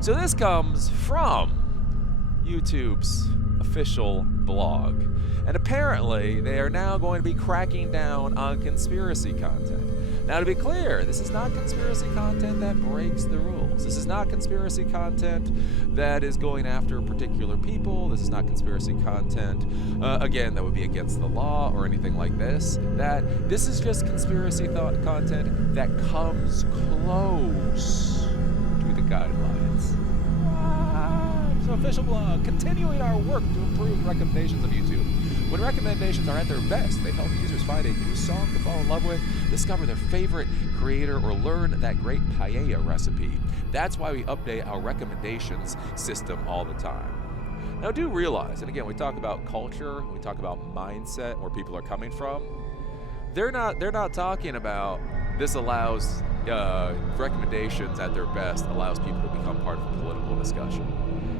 So this comes from YouTube's official blog. And apparently, they are now going to be cracking down on conspiracy content. Now, to be clear, this is not conspiracy content that breaks the rules. This is not conspiracy content that is going after particular people. This is not conspiracy content, again, that would be against the law or anything like this. This is just conspiracy content that comes close to the guidelines. So official blog, continuing our work to improve recommendations of YouTube. When recommendations are at their best, they help users find a new song to fall in love with, discover their favorite creator, or learn that great paella recipe. That's why we update our recommendations system all the time. Now do realize, and again, we talk about culture, we talk about mindset, where people are coming from. They're not talking about this allows recommendations at their best allows people to become part of a political discussion.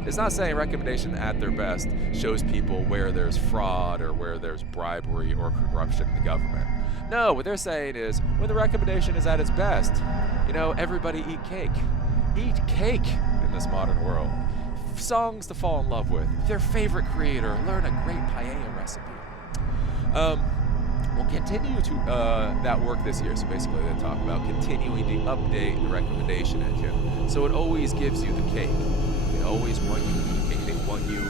It's not saying recommendation at their best shows people where there's fraud or where there's bribery or corruption in the government. No, what they're saying is when the recommendation is at its best, everybody eat cake. Eat cake in this modern world. Songs to fall in love with. Their favorite creator. Learn a great paella recipe. We'll continue to that work this year. So basically they talk about continuing to update the recommendation engine. So it always gives you the cake. They always want you to eat cake. They want you to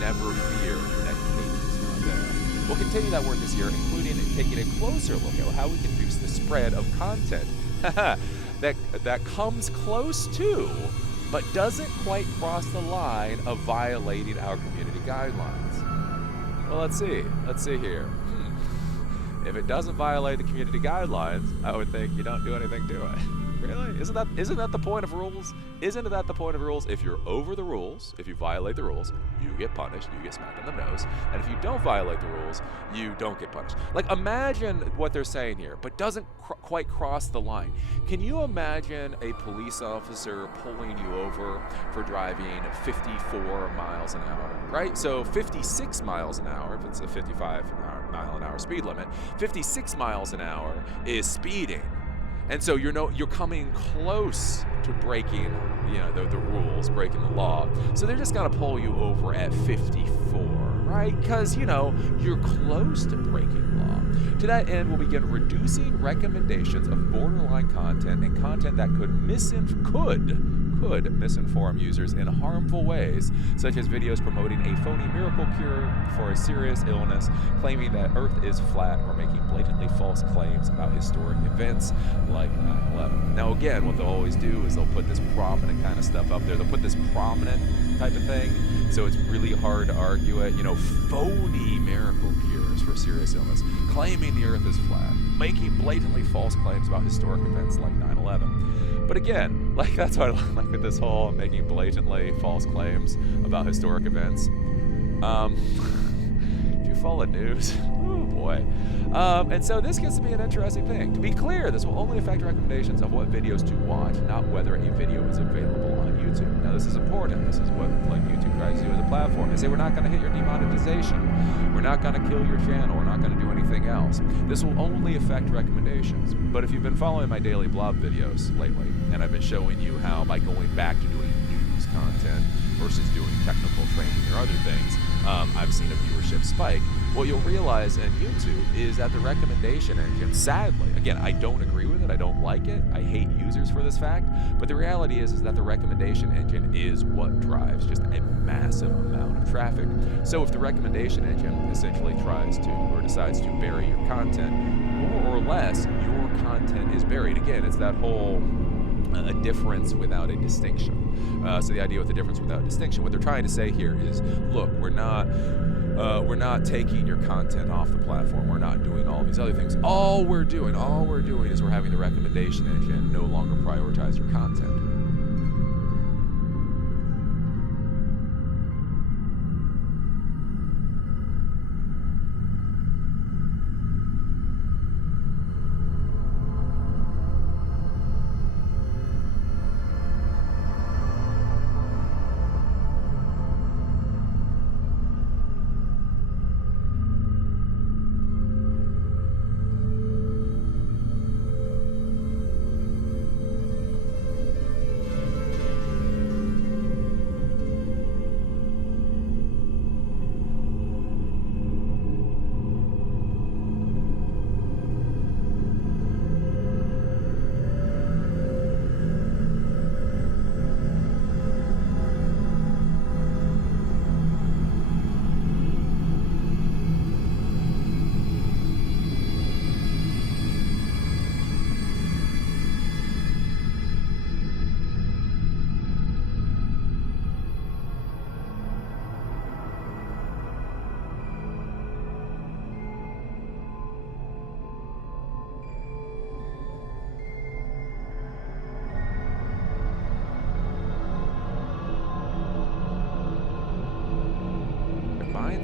never fear that cake is not there. We'll continue that work this year, including taking a closer look at how we can boost the spread of content that comes close to, but doesn't quite cross the line of violating our community guidelines. Well, let's see. Let's see here. If it doesn't violate the community guidelines, I would think you don't do anything to it. Really? Isn't that the point of rules? Isn't that the point of rules? If you're over the rules, if you violate the rules, you get punished, you get smacked on the nose. And if you don't violate the rules, you don't get punished. Like, imagine what they're saying here, but doesn't quite cross the line. Can you imagine a police officer pulling you over for driving 54 miles an hour, right? So 56 miles an hour, if it's a 55 mile an hour speed limit, 56 miles an hour is speeding. And so you're coming close to breaking, the rules, breaking the law. So they're just gonna pull you over at 54, right? Because you're close to breaking law. To that end, we'll begin reducing recommendations of borderline content and content that could misinform users in harmful ways, such as videos promoting a phony miracle cure for a serious illness, claiming that Earth is flat, or making blatantly false claims about historic events like 9/11. Now again, what they'll always do is they'll put this prominent kind of stuff up there. They'll put this prominent type of thing, so it's really hard to argue it. Phony miracle cures for serious illness, claiming the Earth is flat, making blatantly false claims about historic events like 9/11. But again, that's what I like with this whole making blatantly false claims about historic events. If you follow news, oh boy. And so this gets to be an interesting thing. To be clear, this will only affect recommendations of what videos to watch, not whether a video is available on YouTube. Now this is important. This is what YouTube tries to do as a platform. They say we're not going to hit your demonetization. We're not going to kill your channel. We're not going to do anything else. This will only affect recommendations. But if you've been following my daily blog videos lately, and I've been showing you how by going back to doing news content versus doing technical training or other things, I've seen a viewership spike. What you'll realize in YouTube is that the recommendation engine, sadly, again, I don't agree with it, I don't like it, I hate users for this fact, but the reality is that the recommendation engine is what drives just a massive amount of traffic. So if the recommendation engine essentially tries to, or decides to bury your content, more or less, your content is buried. Again, it's that whole a difference without a distinction. So the idea with the difference without a distinction, what they're trying to say here is, look, we're not taking your content off the platform. We're not doing all these other things. All we're doing is we're having the recommendation engine no longer prioritize your content.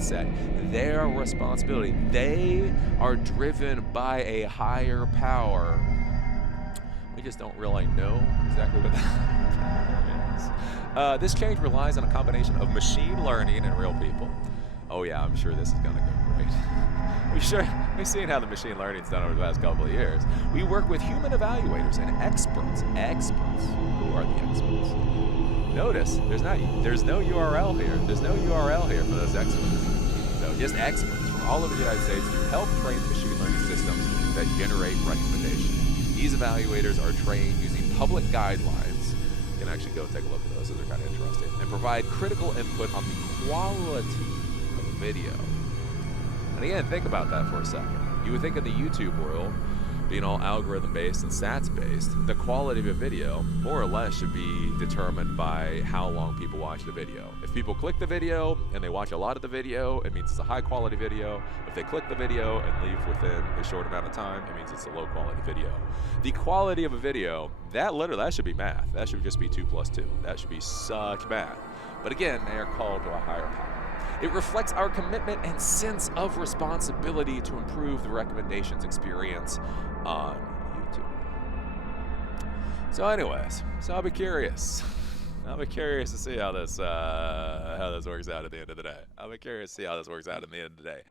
mindset, their responsibility. They are driven by a higher power. We just don't really know exactly what that is. This change relies on a combination of machine learning and real people. Oh yeah, I'm sure this is gonna go great. We've seen how the machine learning's done over the last couple of years. We work with human evaluators and experts. Experts. Who are the experts? Notice, there's no URL here. There's no URL here for those experts. So just experts from all over the United States to help train machine learning systems that generate recommendations. These evaluators are trained using public guidelines. You can actually go take a look at those. Those are kind of interesting. And provide critical input on the quality of a video. And again, think about that for a second. You would think in the YouTube world, being all algorithm-based and stats-based, the quality of a video, more or less, should be determined by how long people watch the video. If people click the video and they watch a lot of the video, it means it's a high-quality video. If they click the video and leave within a short amount of time, it means it's a low-quality video. The quality of a video, that should be math. That should just be 2 + 2. That should be such math. But again, they are called to a higher power. It reflects our commitment and sense of responsibility to improve the recommendations experience on YouTube. So anyways, I'll be curious. I'll be curious to see how this works out at the end of the day. I'll be curious to see how this works out at the end of the day.